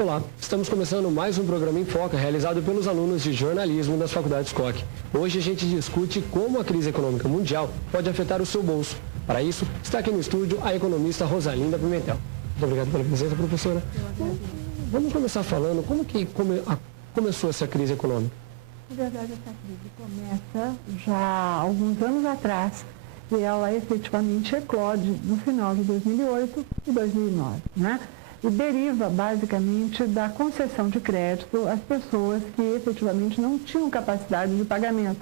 Olá, estamos começando mais um programa em Foca, realizado pelos alunos de jornalismo das faculdades Koch. Hoje a gente discute como a crise econômica mundial pode afetar o seu bolso. Para isso, está aqui no estúdio a economista Rosalinda Pimentel. Muito obrigado pela presença, professora. Vamos começar falando como que começou essa crise econômica. Na verdade, essa crise começa já há alguns anos atrás e ela efetivamente eclode no final de 2008 e 2009, né? E deriva basicamente da concessão de crédito às pessoas que efetivamente não tinham capacidade de pagamento.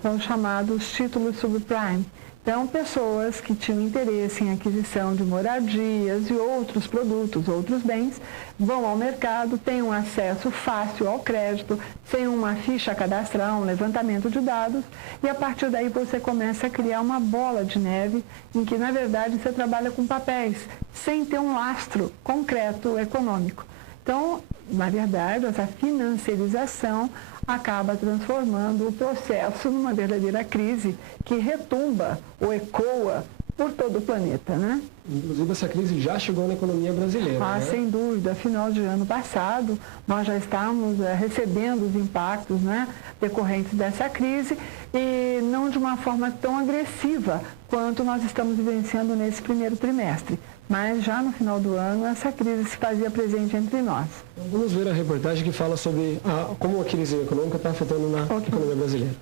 São chamados títulos subprime. Então, pessoas que tinham interesse em aquisição de moradias e outros produtos, outros bens, vão ao mercado, têm um acesso fácil ao crédito, sem uma ficha cadastral, um levantamento de dados, e a partir daí você começa a criar uma bola de neve em que, na verdade, você trabalha com papéis, sem ter um lastro concreto econômico. Então, na verdade, essa financiarização acaba transformando o processo numa verdadeira crise que retumba ou ecoa por todo o planeta, né? Inclusive, essa crise já chegou na economia brasileira, né? Sem dúvida. Final de ano passado, nós já estávamos recebendo os impactos, né, decorrentes dessa crise e não de uma forma tão agressiva quanto nós estamos vivenciando nesse primeiro trimestre. Mas já no final do ano, essa crise se fazia presente entre nós. Vamos ver a reportagem que fala sobre como a crise econômica está afetando na economia brasileira.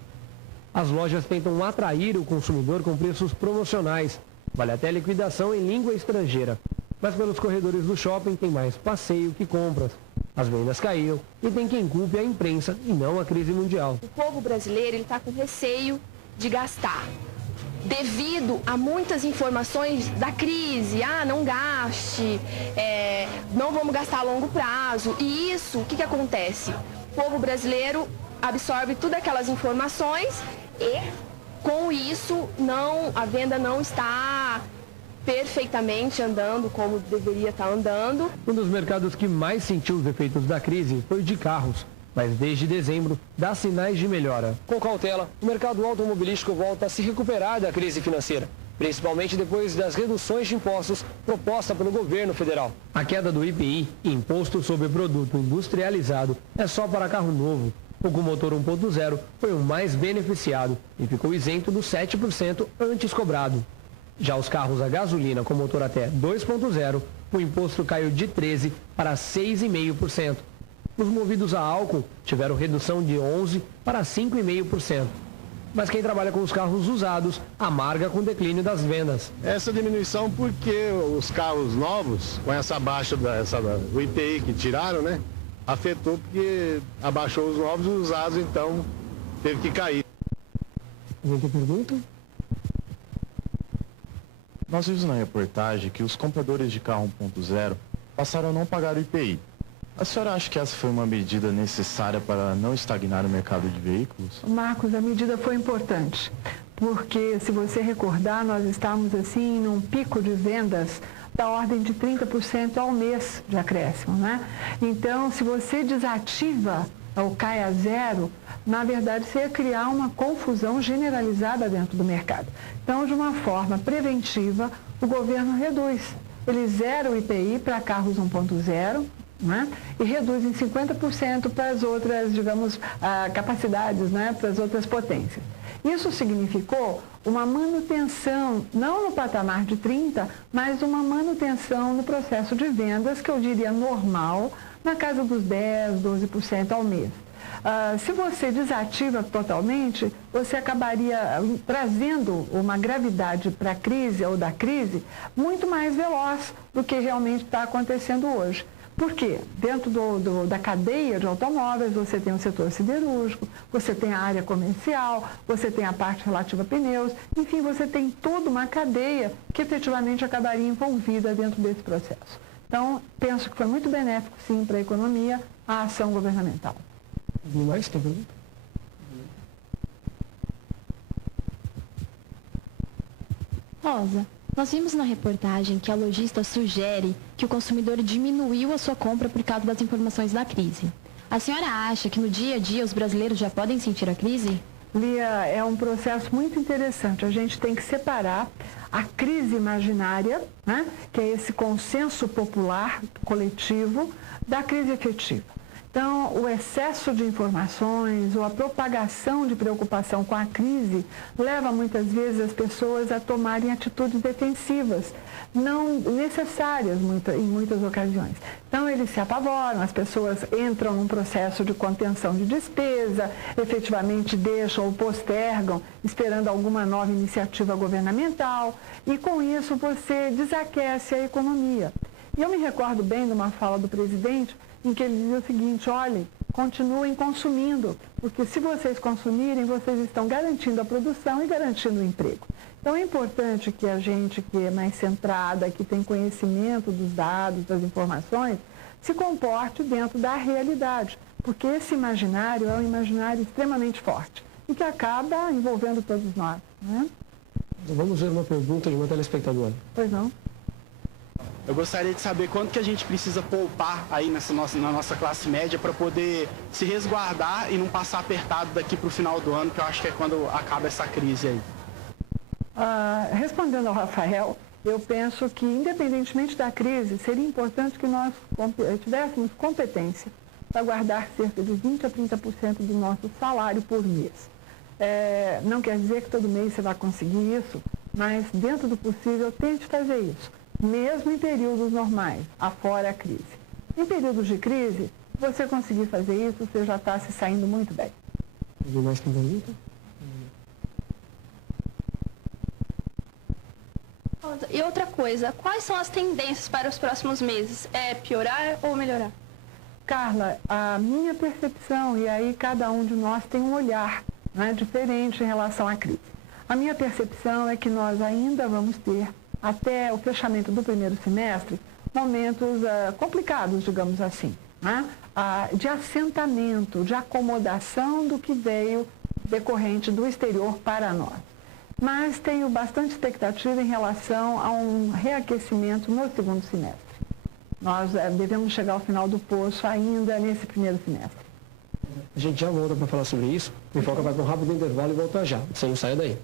As lojas tentam atrair o consumidor com preços promocionais. Vale até liquidação em língua estrangeira. Mas pelos corredores do shopping tem mais passeio que compras. As vendas caíram e tem quem culpe a imprensa e não a crise mundial. O povo brasileiro está com receio de gastar. Devido a muitas informações da crise, não gaste, não vamos gastar a longo prazo. E isso, o que acontece? O povo brasileiro absorve todas aquelas informações e, com isso, a venda não está perfeitamente andando como deveria estar andando. Um dos mercados que mais sentiu os efeitos da crise foi o de carros. Mas desde dezembro dá sinais de melhora. Com cautela, o mercado automobilístico volta a se recuperar da crise financeira, principalmente depois das reduções de impostos propostas pelo governo federal. A queda do IPI, Imposto sobre Produto Industrializado, é só para carro novo. O com motor 1.0 foi o mais beneficiado e ficou isento dos 7% antes cobrado. Já os carros a gasolina com motor até 2.0, o imposto caiu de 13% para 6,5%. Os movidos a álcool tiveram redução de 11% para 5,5%. Mas quem trabalha com os carros usados amarga com o declínio das vendas. Essa diminuição porque os carros novos, com essa baixa do IPI que tiraram, né? Afetou porque abaixou os novos e os usados, então teve que cair. Alguém tem pergunta? Nós vimos na reportagem que os compradores de carro 1.0 passaram a não pagar o IPI. A senhora acha que essa foi uma medida necessária para não estagnar o mercado de veículos? Marcos, a medida foi importante, porque se você recordar, nós estávamos assim num pico de vendas da ordem de 30% ao mês de acréscimo, né? Então, se você desativa o CAI a zero, na verdade, você ia criar uma confusão generalizada dentro do mercado. Então, de uma forma preventiva, o governo reduz. Ele zera o IPI para carros 1.0, né? E reduz em 50% para as outras, digamos, capacidades, né? Para as outras potências. Isso significou uma manutenção, não no patamar de 30%, mas uma manutenção no processo de vendas, que eu diria normal, na casa dos 10%, 12% ao mês. Se você desativa totalmente, você acabaria trazendo uma gravidade para a crise ou da crise muito mais veloz do que realmente está acontecendo hoje. Por quê? Dentro da cadeia de automóveis, você tem o setor siderúrgico, você tem a área comercial, você tem a parte relativa a pneus, enfim, você tem toda uma cadeia que efetivamente acabaria envolvida dentro desse processo. Então, penso que foi muito benéfico, sim, para a economia, a ação governamental. Mais tem pergunta? Rosa, nós vimos na reportagem que a lojista sugere que o consumidor diminuiu a sua compra por causa das informações da crise. A senhora acha que no dia a dia os brasileiros já podem sentir a crise? Lia, é um processo muito interessante. A gente tem que separar a crise imaginária, né, que é esse consenso popular, coletivo, da crise efetiva. Então, o excesso de informações ou a propagação de preocupação com a crise leva muitas vezes as pessoas a tomarem atitudes defensivas, não necessárias em muitas ocasiões. Então, eles se apavoram, as pessoas entram num processo de contenção de despesa, efetivamente deixam ou postergam, esperando alguma nova iniciativa governamental, e com isso você desaquece a economia. E eu me recordo bem de uma fala do presidente, em que ele dizia o seguinte: olhem, continuem consumindo, porque se vocês consumirem, vocês estão garantindo a produção e garantindo o emprego. Então é importante que a gente que é mais centrada, que tem conhecimento dos dados, das informações, se comporte dentro da realidade, porque esse imaginário é um imaginário extremamente forte e que acaba envolvendo todos nós, né? Vamos ver uma pergunta de uma telespectadora. Pois não? Eu gostaria de saber quanto que a gente precisa poupar aí na nossa classe média para poder se resguardar e não passar apertado daqui para o final do ano, que eu acho que é quando acaba essa crise aí. Respondendo ao Rafael, eu penso que, independentemente da crise, seria importante que nós tivéssemos competência para guardar cerca de 20% a 30% do nosso salário por mês. Não quer dizer que todo mês você vai conseguir isso, mas dentro do possível tente fazer isso, mesmo em períodos normais, afora a crise. Em períodos de crise, se você conseguir fazer isso, você já está se saindo muito bem. Alguém mais com pergunta? E outra coisa, quais são as tendências para os próximos meses? É piorar ou melhorar? Carla, a minha percepção, e aí cada um de nós tem um olhar, né, diferente em relação à crise. A minha percepção é que nós ainda vamos ter, até o fechamento do primeiro semestre, momentos complicados, digamos assim, né, de assentamento, de acomodação do que veio decorrente do exterior para nós. Mas tenho bastante expectativa em relação a um reaquecimento no segundo semestre. Nós devemos chegar ao final do poço ainda nesse primeiro semestre. A gente já volta para falar sobre isso. O Foca vai para um rápido intervalo e volta já. Você não saia daí.